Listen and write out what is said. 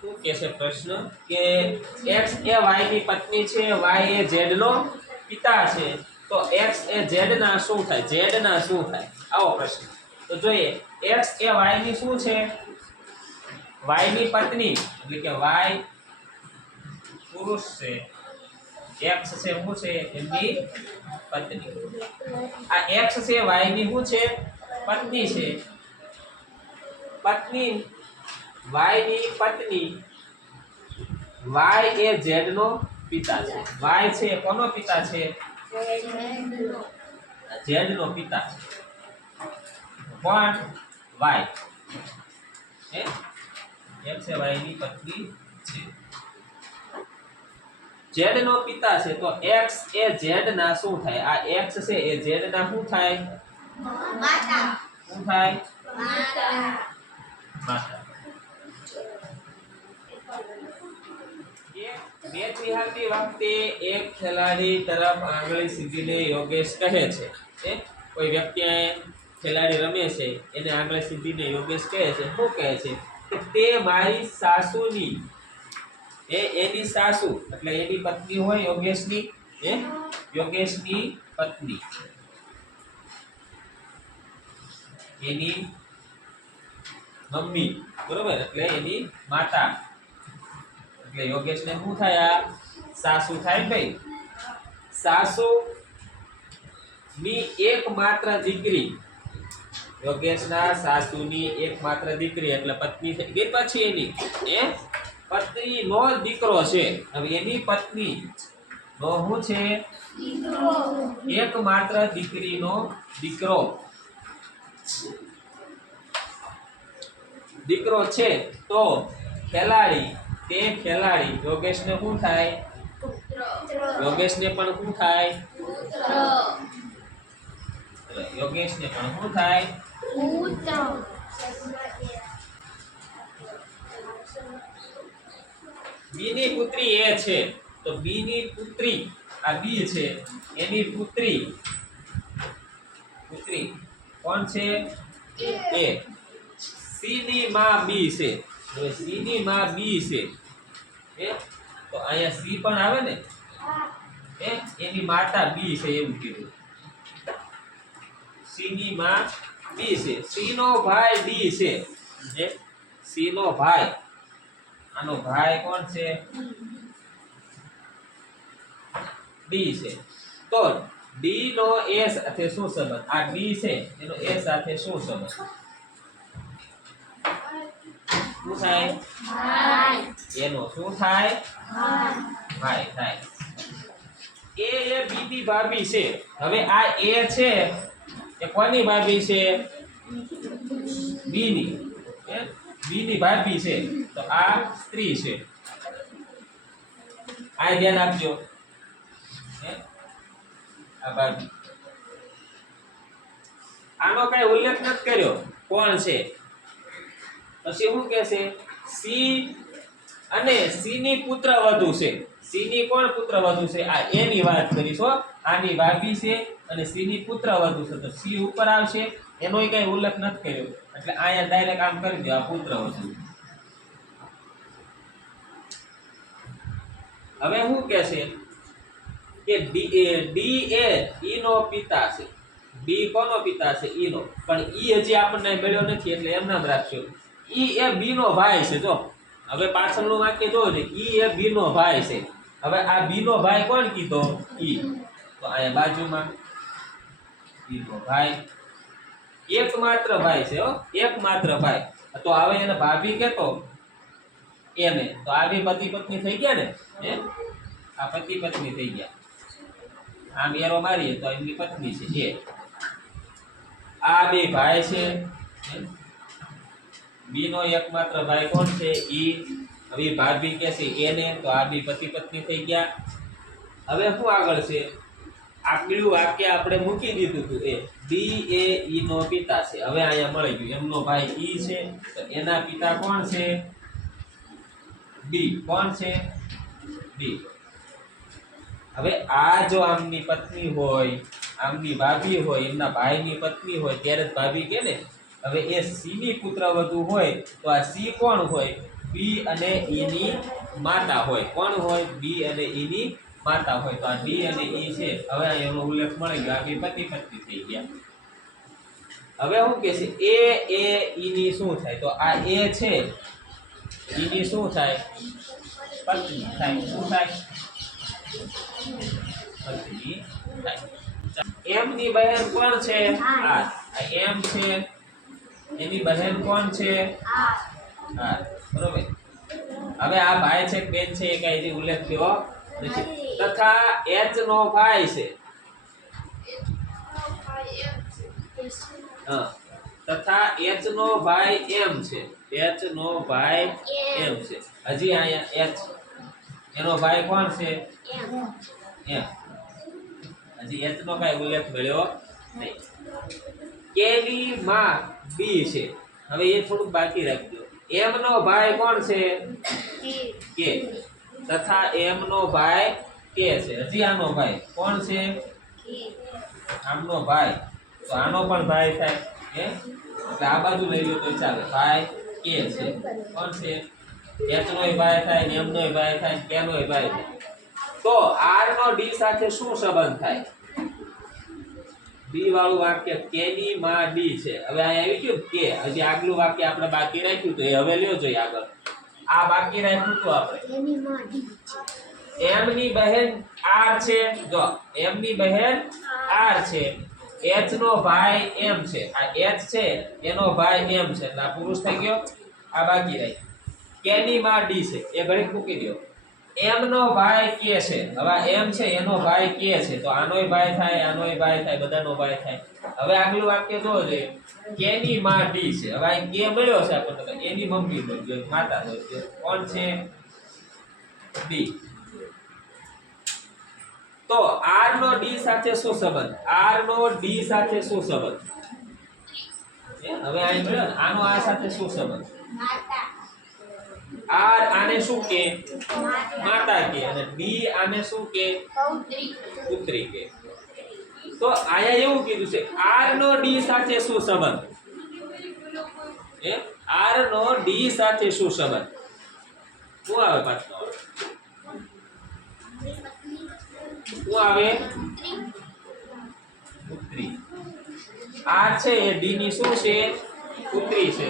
શું કે છે પ્રશ્ન કે x એ y ની પત્ની છે, y એ z નો પિતા છે, તો x એ z ના શું થાય? z ના શું થાય? આવો પ્રશ્ન. તો જોઈએ x એ y ની શું છે? y ની પત્ની, એટલે કે y પુરુષ છે, x છે શું છે? એમની પત્ની. આ x છે y ની શું છે? પત્ની છે. પત્ની y ની પત્ની, y એ z નો પિતા છે. y છે કોનો પિતા છે? z નો પિતા છે. કોણ? y. x એ y ની પત્ની છે, z નો પિતા છે, તો x એ z ના શું થાય? આ x છે એ z ના શું થાય? માતા. શું થાય? માતા. માતા. મેચ નિહાળતી વખતે એક ખેલાડી તરફ આંગળી સીધીને યોગેશ કહે છે. કોઈ વ્યક્તિ ખેલાડી રમે છે, એને આંગળી સીધીને યોગેશ કહે છે. શું કહે છે? કે તે મારી સાસુની, એની સાસુ એટલે એની પત્ની હોય યોગેશની, યોગેશની પત્ની, એની મમ્મી, બરોબર, એટલે એની માતા, એટલે યોગેશ ને શું થાય? આ સાસુ થાય ભાઈ. સાસુ ની એકમાત્ર દીકરી, યોગેશના સાસુની એકમાત્ર દીકરી એટલે પત્ની થઈ ગઈ. પછી એની પત્ની નો દીકરો છે. હવે એની પત્ની નો શું છે? દીકરો. એકમાત્ર દીકરીનો દીકરો, દીકરો છે. તો ખેલાડી, તે ખેલાડી યોગેશને શું થાય? પુત્ર. યોગેશને પણ શું થાય? પુત્ર. યોગેશને પણ શું થાય? પુત્ર. બી ની પુત્રી એ છે, તો બી ની પુત્રી, આ બી છે, એની પુત્રી, પુત્રી કોણ છે? એ. સી ની માં બી છે, હવે સી ની માં બી છે, તો અહીંયા સી પણ આવે ને, એની માતા બી છે એવું કીધું. સી ની માં બી છે, સી નો ભાઈ ડી છે, સી નો ભાઈ, આનો ભાઈ કોણ છે? ડી છે. તો ડી નો એ સાથે શું સંબંધ? આ ડી છે એનો એ સાથે શું સંબંધ? શું થાય? ભાઈ. એનો શું થાય? ભાઈ થાય. એ બી ની ભાભી છે. હવે આ એ છે એ કોની ભાભી છે? બી ની. બી ની ભાભી છે, તો આ સ્ત્રી છે. આ ધ્યાન આપજો. આ ભાભી. આનો કઈ ઉલ્લેખ નથી કર્યો કોણ છે. પછી શું કે છે? સી અને સી ની પુત્ર વધુ છે. સી ની કોણ પુત્ર વધુ છે? આ એ ની વાત કરીશો. આની ભાભી છે અને સી ની પુત્ર વધુ છે, તો સી ઉપર આવશે. એનોય કઈ ઉલ્લેખ નથી કર્યો, એટલે અહીંયા ડાયરેક્ટ આમ કરી દો, આ પુત્ર વધુ. હવે શું કે છે કે ડી એ ઈ નો પિતા છે. ડી કોનો પિતા છે? ઈ નો. પણ ઈ હજી આપણને મળ્યો નથી એટલે એમ નામ રાખજો. ઈ એ બી નો ભાઈ છે. જો હવે પાછળનું વાક્ય જોવો છે, ઈ એ બી નો ભાઈ છે. હવે આ બી નો ભાઈ કોણ કીધો? ઈ. તો અહીંયા બાજુમાં બી નો ભાઈ, એકમાત્ર ભાઈ છે, એકમાત્ર ભાઈ. તો હવે એને ભાભી કેતો એને, તો આ બી પતિ પત્ની થઈ ગયા ને, આ પતિ પત્ની થઈ ગયા. આમ એરો મારીએ તો એમની પત્ની છે એ. આ બે ભાઈ છે. બી નો એકમાત્ર ભાઈ કોણ છે? ઈ. હવે ભાભી કે છે એને, તો આ બી પતિ પત્ની થઈ ગયા. હવે શું આગળ છે? આગલું વાક્ય આપણે મૂકી દીધું હતું એ ડી એ ઈ નો પિતા છે. હવે અહીંયા મળી ગયું એમનો ભાઈ ઈ છે, તો એના પિતા કોણ છે? ડી. કોણ છે? ડી. હવે આ જો આમની પત્ની હોય, આમની ભાભી હોય, એમના ભાઈની પત્ની હોય, ત્યારે જ ભાભી કે ને હવે એ સી ની પુત્રવધુ હોય તો આ સી કોણ હોય? બી અને ઈ ની માતા હોય. કોણ હોય? બી અને ઈ ની માતા હોય. તો આ ડી અને ઈ છે, હવે એનો ઉલ્લેખ મળી ગયો. આ બે પતિ પત્ની થઈ ગયા. હવે શું કે છે? એ ઈ ની શું થાય? તો આ એ છે, ઈ ની શું થાય? પત્ની થાય. શું થાય? પત્ની થાય. એમ ની બહેન કોણ છે? આ એમ છે, એની બહેન કોણ છે? હા, બરોબર. હવે આ ભાઈ છે કે બેન છે એ કઈ ઉલ્લેખ થયો નથી. તથા એચ નો ભાઈ છે. હા, તથા એચ નો ભાઈ એમ છે. એચ નો ભાઈ એમ છે. હજી અહીંયા એચ એનો ભાઈ કોણ છે? એમ. હજી એચ નો કઈ ઉલ્લેખ મળ્યો નહીં. કે ની માં બી છે. હવે એ થોડું બાકી રાખજો. એમ નો ભાઈ કોણ છે? કે. તથા એમ નો ભાઈ કે છે. હજી આનો ભાઈ કોણ છે? આમનો ભાઈ. તો આનો પણ ભાઈ થાય. એટલે આ બાજુ લઈ લો તો ચાલે. ભાઈ કે છે. કોણ છે? એચ નોય ભાઈ થાય, એમ નોય ભાઈ થાય, કે નોય ભાઈ થાય. તો આર નો ડી સાથે શું સંબંધ થાય? ડી વાળું વાક્ય કે ની માં ડી છે. હવે અહીં આવી ગયું કે. હજી આગલું વાક્ય આપણે બાકી રાખ્યું તો એ હવે લ્યો જોઈએ આગળ. આ બાકી રાખ્યું તો આપણે એમ ની બહેન આર છે. જો એમ ની બહેન આર છે. એચ નો ભાઈ એમ છે. આ એચ છે એનો ભાઈ એમ છે. એટલે આ પુરુષ થઈ ગયો. આ બાકી રહી. કે ની માં ડી છે. એ ઘડી મૂકી દો. એમ નો ભાઈ કે છે. હવે એમ છે એનો ભાઈ કે છે. તો આનોય ભાઈ થાય, આનોય ભાઈ થાય, બધાનો ભાઈ થાય. હવે આગલું વાક્ય જોવો જોઈએ. કે ની માં ડી છે. હવે આ કે મળ્યો છે આપણને. એની મમ્મી હોય, માતા હોય. કોણ છે? ડી. તો આર નો ડી સાથે શું સંબંધ? આર નો ડી સાથે શું સંબંધ? હવે અહીં મળ્યો ને, આનો આ સાથે શું સંબંધ? આર આને શું કે? માતા કે. અને ડી આને શું કે? પુત્રી કે. તો આયા એવું કીધું છે આર નો ડી સાથે શું સંબંધ? આર નો ડી સાથે શું સંબંધ? શું આવે પાછો? શું આવે? પુત્રી. આ છે એ ડી ની શું છે? પુત્રી છે.